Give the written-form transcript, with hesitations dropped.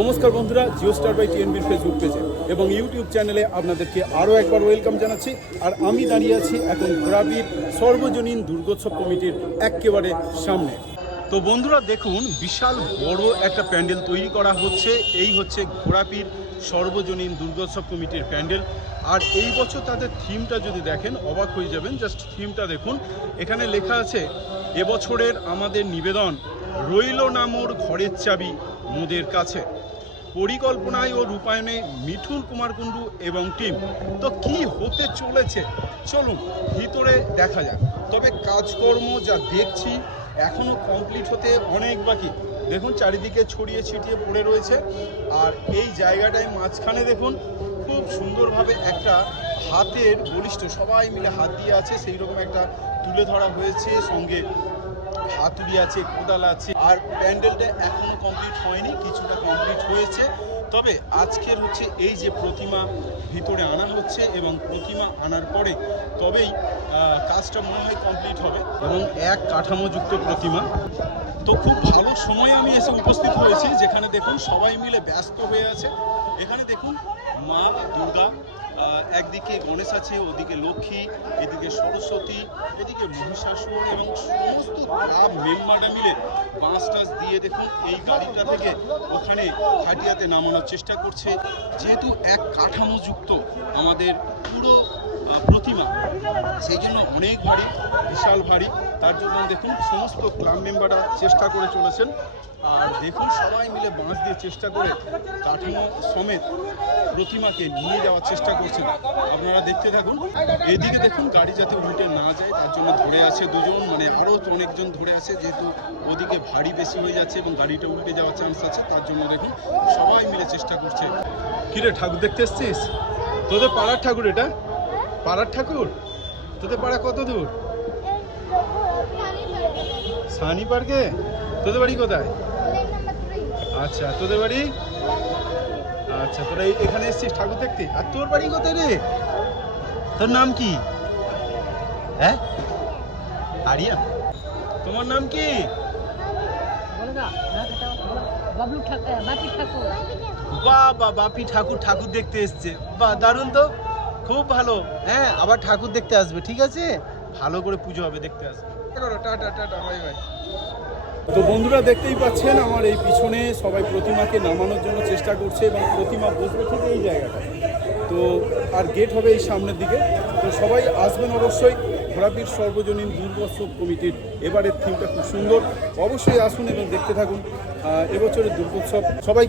নমস্কার বন্ধুরা, Jio star by টিএনবির Facebook পেজে এবং ইউটিউব চ্যানেলে আপনাদেরকে আরও একবার ওয়েলকাম জানাচ্ছি। আর আমি দাঁড়িয়ে আছি এখন ঘোড়াপির সর্বজনীন দুর্গোৎসব কমিটির একেবারে সামনে। তো বন্ধুরা দেখুন, বিশাল বড় একটা প্যান্ডেল তৈরি করা হচ্ছে। এই হচ্ছে ঘোড়াপির সর্বজনীন দুর্গোৎসব কমিটির প্যান্ডেল। আর এই বছর তাদের থিমটা যদি দেখেন অবাক হয়ে যাবেন। জাস্ট থিমটা দেখুন, এখানে লেখা আছে এবছরের আমাদের নিবেদন, রইল না মোর ঘরের চাবি মোদের কাছে। পরিকল্পনায় ও রূপায়ণে মিঠুন কুমার কুণ্ডু এবং টিম। তো কি হতে চলেছে চলুন ভিতরে দেখা যাক। তবে কাজকর্ম যা দেখছি এখনো কমপ্লিট হতে অনেক বাকি। দেখুন চারিদিকে ছড়িয়ে ছিটিয়ে পড়ে রয়েছে। আর এই জায়গাটায় মাঝখানে দেখুন খুব সুন্দরভাবে একটা হাতের বলিষ্ঠ, সবাই মিলে হাত দিয়ে আছে সেই রকম একটা তুলে ধরা হয়েছে। সঙ্গে হাতুড়ি আছে, কোদাল আছে। আর প্যান্ডেলটা এখনো কমপ্লিট হয়নি, কিছুটা কমপ্লিট হয়েছে। তবে আজকের হচ্ছে এই যে প্রতিমা ভিতরে আনা হচ্ছে এবং প্রতিমা আনার পরে তবেই কাজটা মনে হয় কমপ্লিট হবে। এবং এক কাঠামোযুক্ত প্রতিমা। তো খুব ভালো সময়ে আমি এসে উপস্থিত হয়েছি, যেখানে দেখুন সবাই মিলে ব্যস্ত হয়ে আছে। এখানে দেখুন মা দুর্গা, একদিকে গণেশ আছে, ওদিকে লক্ষ্মী, এদিকে সরস্বতী, এদিকে মহিষাসুর এবং সমস্ত ক্লাব মেম্বাররা মিলে বাঁশ টাস দিয়ে দেখুন এই গাড়িটা থেকে ওখানে হাটিয়াতে নামানোর চেষ্টা করছে। যেহেতু এক কাঠামোযুক্ত আমাদের পুরো প্রতিমা, সেই জন্য অনেক ভারী, বিশাল ভারী। তার জন্য দেখুন সমস্ত ক্লাব মেম্বাররা চেষ্টা করে চলেছেন। আর দেখুন সবাই মিলে বাঁশ দিয়ে চেষ্টা করে কাঠামো সমেত প্রতিমাকে নিয়ে যাওয়ার চেষ্টা করছেন। আপনারা দেখতে থাকুন। এদিকে দেখুন গাড়ি যাতে উল্টে না যায় তার জন্য ধরে আছে দুজন, মানে আরও অনেকজন ধরে আছে, যেহেতু ওদিকে ভারী বেশি হয়ে যাচ্ছে এবং গাড়িটা উল্টে যাওয়ার চান্স আছে। তার জন্য দেখুন সবাই মিলে চেষ্টা করছে। কিরে, ঠাকুর দেখতে এসছিস? তোদের পাড়ার ঠাকুর এটা? পাড়ার ঠাকুর? তোদের পাড়া কত দূর? সানি পার্কে? তোদের বাড়ি কোথায়? আচ্ছা, তোদের বাড়ি? আচ্ছা, তোরা এখানে এসছিস ঠাকুর দেখতে। আর তোর বাড়ি কোথায় রে? তোর নাম কি? হ্যাঁ, আরিয়া। তোমার নাম কি? বাবা, বাপি ঠাকুর ঠাকুর দেখতে এসছে। বাহ, দারুণ তো, খুব ভালো। হ্যাঁ, আবার ঠাকুর দেখতে আসবে, ঠিক আছে? ভালো করে পুজো হবে, দেখতে আসবে। Tata tata, bye bye. তো বন্ধুরা দেখতেই পাচ্ছেন আমার এই পিছনে সবাই প্রতিমাকে নামানোর জন্য চেষ্টা করছে এবং প্রতিমা বসবে ঠিক এই জায়গাটায়। তো আর গেট হবে এই সামনের দিকে। তো সবাই আসবেন অবশ্যই। ঘোড়াপির সর্বজনীন দুর্গোৎসব কমিটির এবারের থিমটা খুব সুন্দর। অবশ্যই আসুন এবং দেখতে থাকুন এবছরের দুর্গোৎসব। সবাই